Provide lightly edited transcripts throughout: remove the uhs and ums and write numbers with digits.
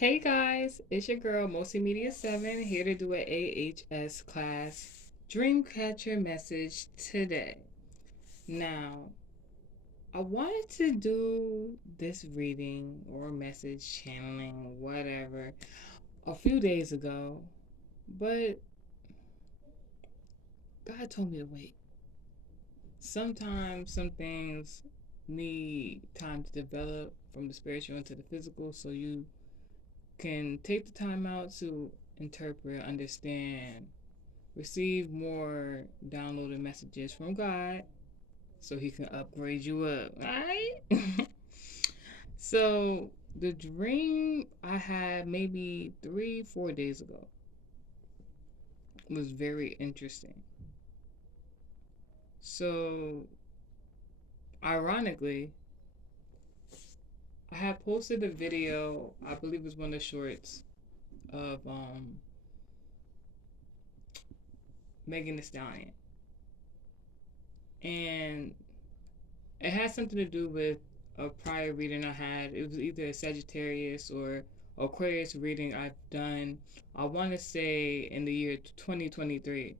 Hey guys, it's your girl Multimedia 7 here to do an AHS class Dreamcatcher message today. Now, I wanted to do this reading or message channeling, whatever, a few days ago, but God told me to wait. Sometimes some things need time to develop from the spiritual into the physical, so you can take the time out to interpret, understand, receive more downloaded messages from God so he can upgrade you up. Alright? So the dream I had maybe 3, 4 days ago was very interesting. So ironically, I had posted a video, I believe it was one of the shorts of Megan Thee Stallion. And it had something to do with a prior reading I had. It was either a Sagittarius or Aquarius reading I've done, I want to say in the year 2023.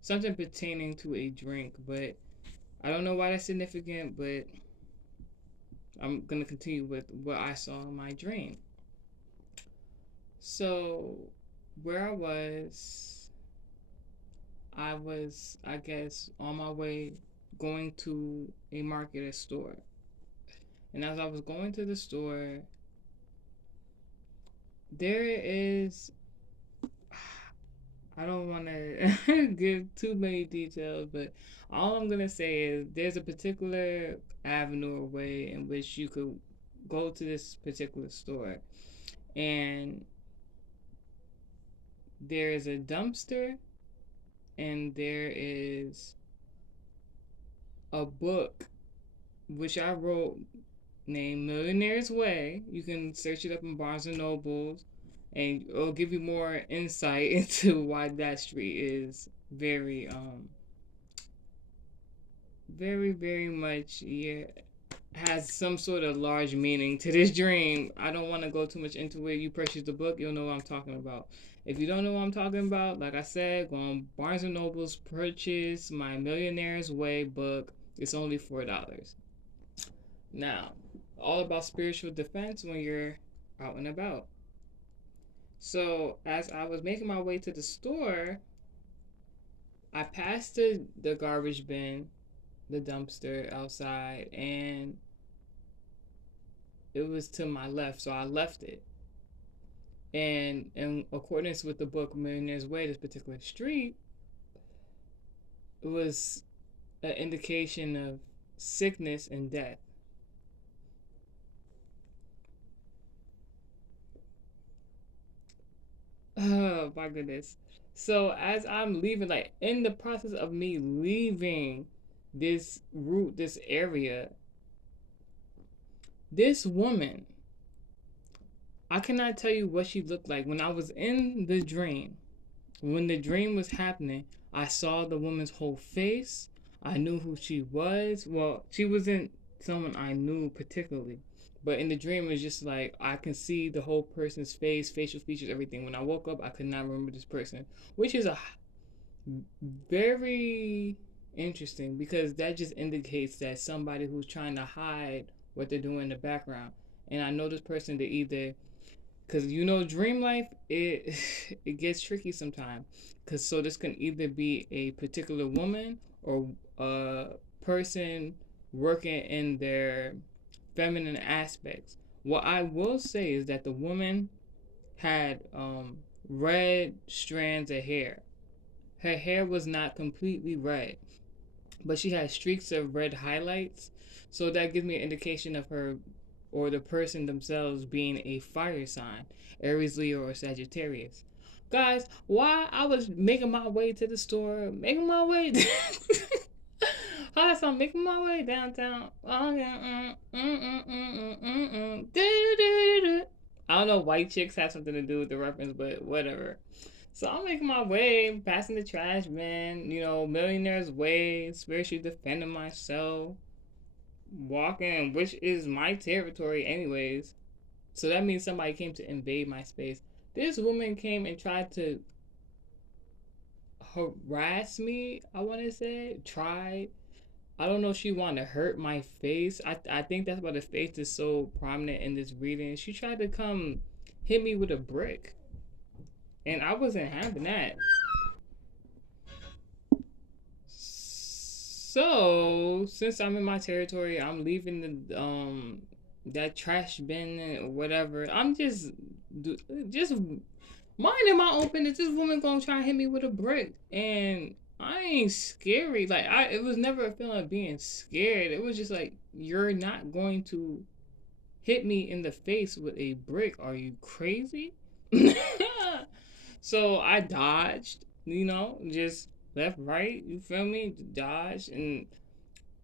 Something pertaining to a drink, but I don't know why that's significant, but I'm going to continue with what I saw in my dream. So, where I guess, on my way going to a market, a store. And as I was going to the store, there is, I don't want to give too many details, but all I'm going to say is there's a particular avenue or way in which you could go to this particular store. And there is a dumpster, and there is a book which I wrote named Millionaire's Way. You can search it up in Barnes and Nobles, and it'll give you more insight into why that street is very much, yeah, has some sort of large meaning to this dream. I don't want to go too much into it. You purchase the book, you'll know what I'm talking about. If you don't know what I'm talking about, like I said, go on Barnes and Nobles, purchase my Millionaire's Way book. It's only $4. Now, all about spiritual defense when you're out and about. So as I was making my way to the store, I passed the garbage bin, the dumpster outside, and it was to my left, so I left it. And in accordance with the book Millionaire's Way, this particular street, it was an indication of sickness and death. Oh my goodness. So as I'm leaving, like in the process of me leaving this route, this area, this woman, I cannot tell you what she looked like. When I was in the dream, when the dream was happening, I saw the woman's whole face. I knew who she was. Well, she wasn't someone I knew particularly. But in the dream, it was just like I can see the whole person's face, facial features, everything. When I woke up, I could not remember this person, which is a very interesting because that just indicates that somebody who's trying to hide what they're doing in the background. And I know this person to either, because dream life, it it gets tricky sometimes. Because so this can either be a particular woman or a person working in their feminine aspects. What I will say is that the woman had red strands of hair. Her hair was not completely red, but she had streaks of red highlights. So that gives me an indication of her or the person themselves being a fire sign, Aries, Leo, or Sagittarius. Guys, while I was making my way to the store, making my way. So I'm making my way downtown. I don't know, white chicks have something to do with the reference, but whatever. So I'm making my way, passing the trash bin, Millionaire's Way, spiritually defending myself, walking, which is my territory, anyways. So that means somebody came to invade my space. This woman came and tried to harass me, I want to say. Tried. I don't know if she wanted to hurt my face. I think that's why the face is so prominent in this reading. She tried to come hit me with a brick. And I wasn't having that. So, since I'm in my territory, I'm leaving the that trash bin or whatever. I'm just minding my own business. This woman gonna try to hit me with a brick, and I ain't scary. Like it was never a feeling of being scared. It was just like you're not going to hit me in the face with a brick. Are you crazy? So I dodged. Just left, right. You feel me? Dodged, and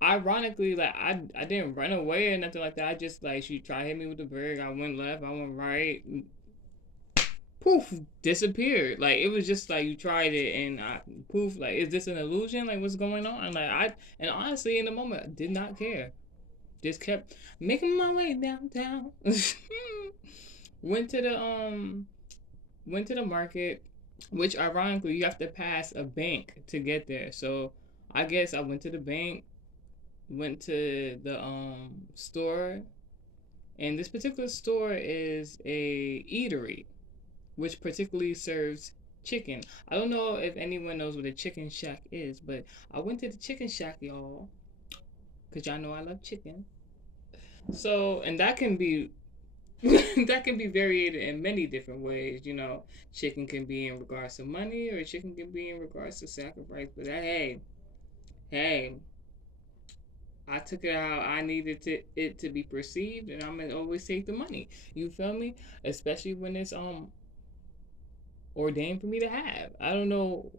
ironically, like I didn't run away or nothing like that. I just like she tried to hit me with the brick. I went left. I went right. Poof, disappeared. Like it was just like you tried it and poof. Like is this an illusion? Like what's going on? And honestly, in the moment, I did not care. Just kept making my way downtown. went to the um went to the market, which ironically you have to pass a bank to get there. So I guess I went to the bank, went to the store, and this particular store is a eatery which particularly serves chicken. I don't know if anyone knows what a chicken shack is, but I went to the chicken shack, y'all, because y'all know I love chicken. So, and that can be that can be varied in many different ways. Chicken can be in regards to money, or chicken can be in regards to sacrifice. But hey, I took it how I needed it to be perceived, and I'm gonna always take the money. You feel me? Especially when it's ordained for me to have. I don't know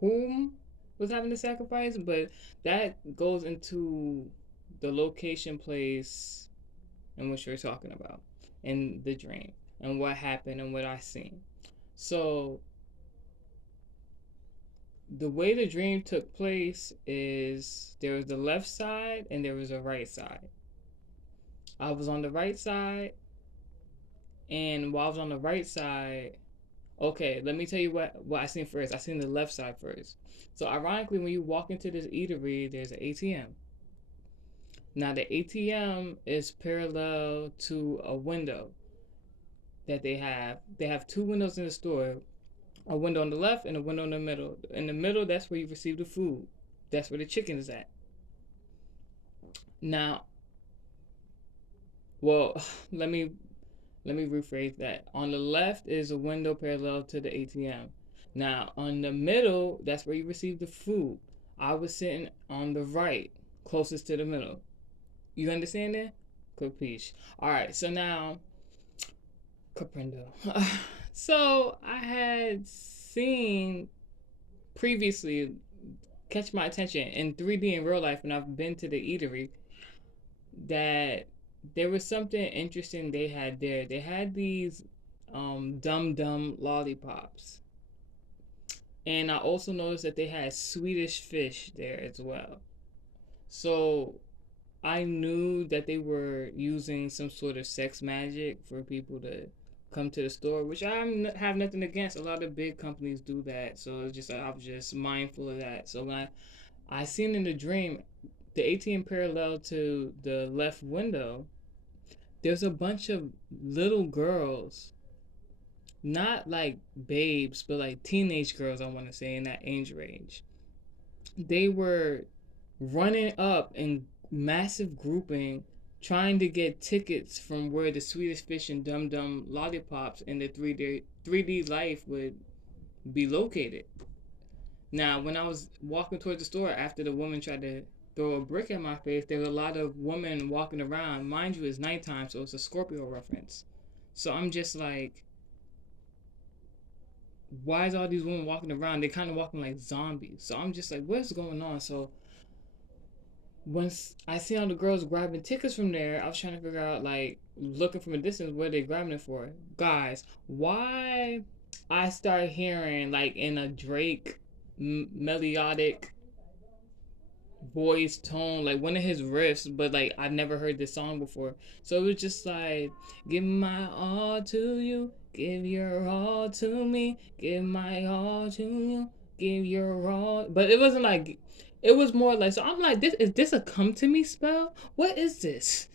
whom was having to sacrifice, but that goes into the location, place, and what you're talking about, and the dream, and what happened, and what I seen. So the way the dream took place is there was the left side and there was a right side. I was on the right side, and while I was on the right side, okay, let me tell you what I seen first. I seen the left side first. So ironically, when you walk into this eatery, there's an ATM. Now the ATM is parallel to a window that they have. They have two windows in the store. A window on the left and a window in the middle. In the middle, that's where you receive the food. That's where the chicken is at. Now, well, let me rephrase that. On the left is a window parallel to the ATM. Now, on the middle, that's where you receive the food. I was sitting on the right, closest to the middle. You understand that? Capiche. All right, so now, comprendo. So I had seen previously catch my attention in 3D in real life when I've been to the eatery that there was something interesting they had there. They had these dum dum lollipops. And I also noticed that they had Swedish fish there as well. So I knew that they were using some sort of sex magic for people to come to the store, which have nothing against. A lot of big companies do that. So it's just I was just mindful of that. So when I seen in the dream the ATM parallel to the left window, there's a bunch of little girls, not like babes, but like teenage girls, I want to say, in that age range. They were running up in massive grouping, trying to get tickets from where the Swedish fish and Dum Dum lollipops in the 3D life would be located. Now, when I was walking towards the store after the woman tried to throw a brick in my face, there were a lot of women walking around. Mind you, it's nighttime, so it's a Scorpio reference. So I'm just like, why is all these women walking around? They're kind of walking like zombies. So I'm just like, what's going on? So once I see all the girls grabbing tickets from there, I was trying to figure out, like, looking from a distance, what are they grabbing it for? Guys, why I start hearing, like, in a Drake melodic voice tone, like one of his riffs, but like I've never heard this song before. So it was just like, give my all to you, give your all to me, give my all to you, give your all. But it wasn't like, it was more like, so I'm like, this is this a come to me spell? What is this?